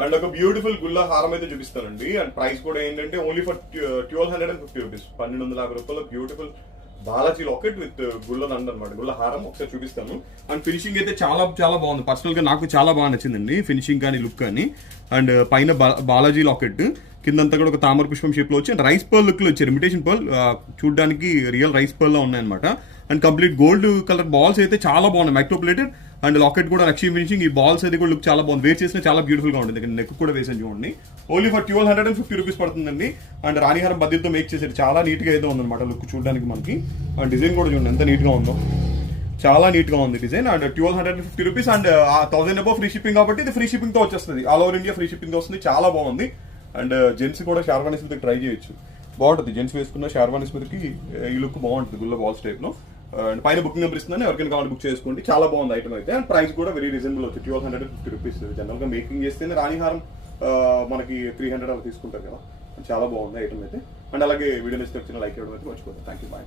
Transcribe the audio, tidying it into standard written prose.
And ఒక beautiful గుల్ల హారం అయితే చూపిస్తానండి. అండ్ ప్రైస్ కూడా ఏంటంటే ఓన్లీ ఫర్ 1250 రూపీస్, 1250 రూపాయలు బ్యూటిఫుల్ బాలాజీ లాకెట్ విత్ గుల్ల దండ అనమాట, గుల్ల హారం. ఒకసారి చూపిస్తాను. అండ్ ఫినిషింగ్ అయితే చాలా చాలా బాగుంది. పర్సనల్ గా నాకు చాలా బాగా నచ్చిందండి, ఫినిషింగ్ కానీ లుక్ కానీ. అండ్ పైన బాలాజీ లాకెట్, కిందంతా కూడా ఒక తామర పుష్పం షేప్ లో వచ్చి అండ్ రైస్ పర్ల్ లుక్ లో వచ్చారు. ఇమిటేషన్ పర్ల్ చూడడానికి రియల్ రైస్ పర్ల్ లా ఉన్నాయన్నమాట. And complete gold colour balls అయితే చాలా బాగున్నాయి, మైక్రోప్లేటెడ్. అండ్ లాకెట్ కూడా రక్షీ ఫినిషింగ్. ఈ బాల్స్ అయితే కూడా లుక్ చాలా బాగుంది, వేర్ చేసిన చాలా బ్యూటిఫుల్ గా ఉంటుంది. నెక్ కూడా వేసాను చూడండి. ఓన్లీ ఫర్ 1250 రూపీస్ పడుతుందండి. అండ్ రాణిహారం బద్దెతో మేక్ చేశారు, చాలా నీట్ గా అయితే ఉందన్నమాట లుక్ చూడడానికి మనకి. అండ్ డిజైన్ కూడా చూడండి ఎంత నీట్ గా ఉందో, చాలా నీట్ గా ఉంది design. And 1250 rupees and 1000 above free shipping కాబట్టి ఇది ఫ్రీ షిప్పింగ్ తో వచ్చేస్తుంది. All over India free shipping తో వస్తుంది, చాలా బాగుంది. అండ్ జెంట్స్ కూడా షార్వానీస్ మీద ట్రై చేయొచ్చు, బాగుంటుంది. జెంట్స్ వేసుకున్న షార్వానీస్ మీదకి ఈ లుక్ బాగుంటుంది గుల్ల బాల్స్ టైప్ లో. అండ్ పైన బుకింగ్ నెంబర్ ఇస్తుందని ఎవరికైనా కావాలి బుక్ చేసుకోండి. చాలా బాగుంది ఐటమ్ అయితే. అండ్ ప్రైస్ కూడా వెరీ రీజనబుల్ వచ్చి 1250 రూపీస్. జనరల్ గా మేకింగ్ చేస్తేనే రాణిహారం మనకి 300 అలా తీసుకుంటారు కదా. చాలా బాగుంది ఐటమ్ అయితే. అండ్ అలాగే వీడియో నచ్చితే లైక్ ఇవ్వడం అయితే మర్చిపోతాను. Thank you, bye.